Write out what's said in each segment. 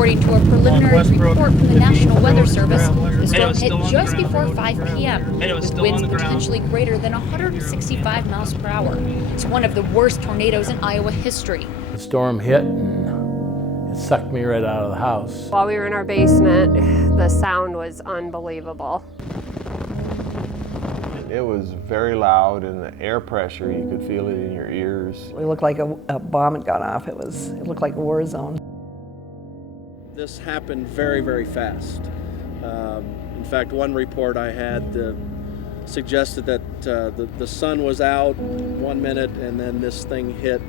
According to a preliminary report from the National Weather Service, the storm hit just before 5 p.m. with winds potentially greater than 165 miles per hour. It's one of the worst tornadoes in Iowa history. The storm hit and it sucked me right out of the house. While we were in our basement, the sound was unbelievable. It was very loud, and the air pressure, you could feel it in your ears. It looked like a bomb had gone off. It looked like a war zone. This happened very, very fast. In fact, one report I had suggested that the sun was out 1 minute, and then this thing hit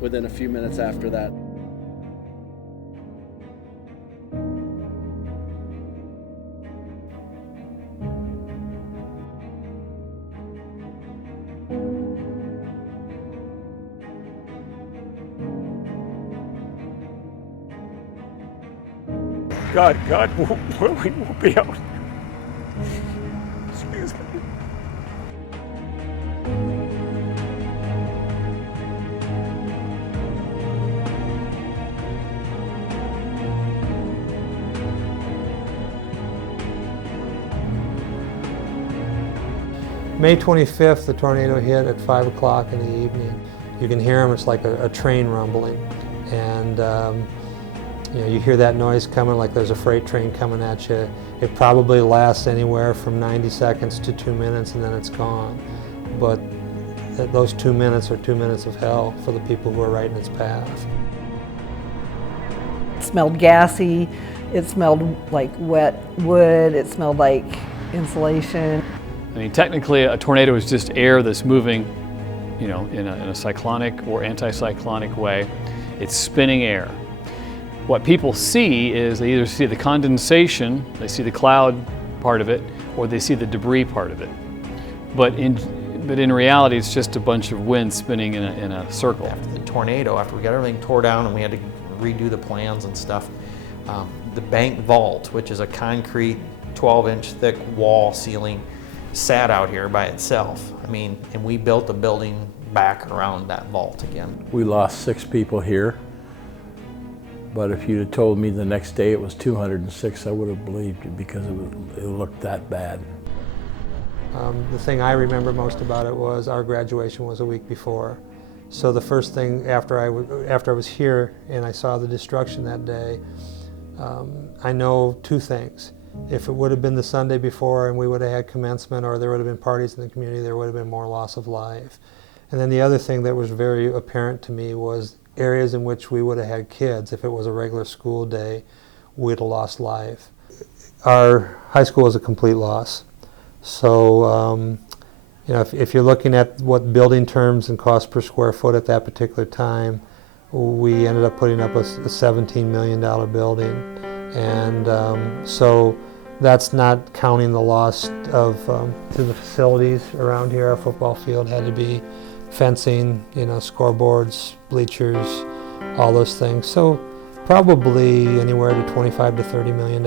within a few minutes after that. God, we won't be out. Excuse me. May 25th, the tornado hit at 5 o'clock in the evening. You can hear them, it's like a train rumbling. And you hear that noise coming like there's a freight train coming at you. It probably lasts anywhere from 90 seconds to 2 minutes and then it's gone. But those 2 minutes are 2 minutes of hell for the people who are right in its path. It smelled gassy, it smelled like wet wood, it smelled like insulation. I mean, technically a tornado is just air that's moving, in a cyclonic or anticyclonic way. It's spinning air. What people see is they either see the condensation, they see the cloud part of it, or they see the debris part of it. But in reality, it's just a bunch of wind spinning in a circle. After the tornado, after we got everything tore down and we had to redo the plans and stuff, the bank vault, which is a concrete 12-inch thick wall ceiling, sat out here by itself. And we built the building back around that vault again. We lost 6 people here. But if you'd have told me the next day it was 206, I would have believed you because it looked that bad. The thing I remember most about it was our graduation was a week before. So the first thing after I was here and I saw the destruction that day, I know 2 things. If it would have been the Sunday before and we would have had commencement or there would have been parties in the community, there would have been more loss of life. And then the other thing that was very apparent to me was areas in which we would have had kids. If it was a regular school day, we'd have lost life. Our high school was a complete loss. So, if you're looking at what building terms and cost per square foot at that particular time, we ended up putting up a $17 million building. And so that's not counting the loss of to the facilities around here. Our football field had to be fencing, scoreboards, bleachers, all those things. So probably anywhere to $25 to $30 million,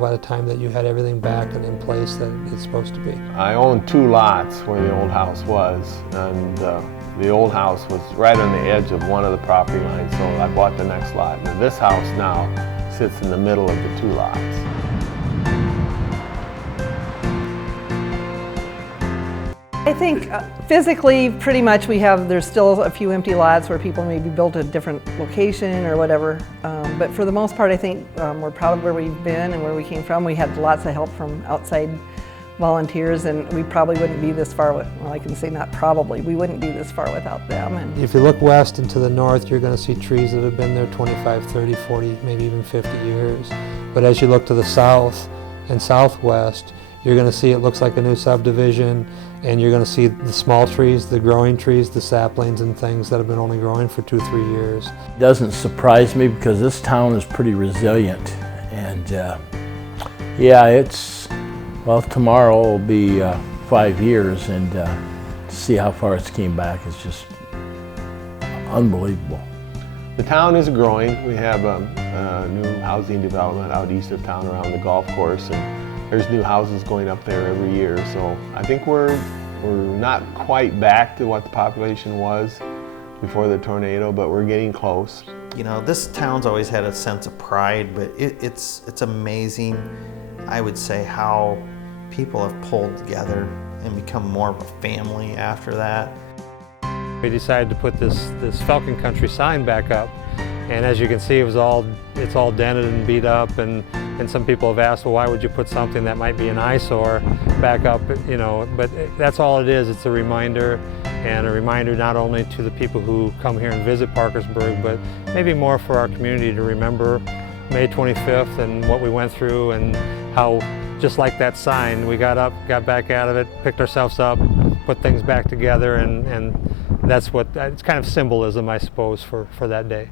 by the time that you had everything back and in place that it's supposed to be. I owned 2 lots where the old house was, and the old house was right on the edge of one of the property lines, so I bought the next lot. And this house now sits in the middle of the 2 lots. I think physically, pretty much there's still a few empty lots where people maybe built a different location or whatever. But for the most part, I think we're proud of where we've been and where we came from. We had lots of help from outside volunteers, and we probably wouldn't be this far, I can say not probably, we wouldn't be this far without them. And if you look west and to the north, you're going to see trees that have been there 25, 30, 40, maybe even 50 years. But as you look to the south and southwest, you're going to see it looks like a new subdivision, and you're going to see the small trees, the growing trees, the saplings and things that have been only growing for 2-3 years. It doesn't surprise me because this town is pretty resilient. And tomorrow will be 5 years, and to see how far it's came back is just unbelievable. The town is growing. We have a new housing development out east of town around the golf course, and there's new houses going up there every year. So I think we're not quite back to what the population was before the tornado, but we're getting close. You know, this town's always had a sense of pride, but it's amazing, I would say, how people have pulled together and become more of a family after that. We decided to put this Falcon Country sign back up, and as you can see, it's all dented and beat up, and some people have asked, well, why would you put something that might be an eyesore back up, you know, but that's all it is. It's a reminder, and a reminder not only to the people who come here and visit Parkersburg, but maybe more for our community to remember May 25th and what we went through, and how, just like that sign, we got up, got back out of it, picked ourselves up, put things back together, and that's what, it's kind of symbolism, I suppose, for that day.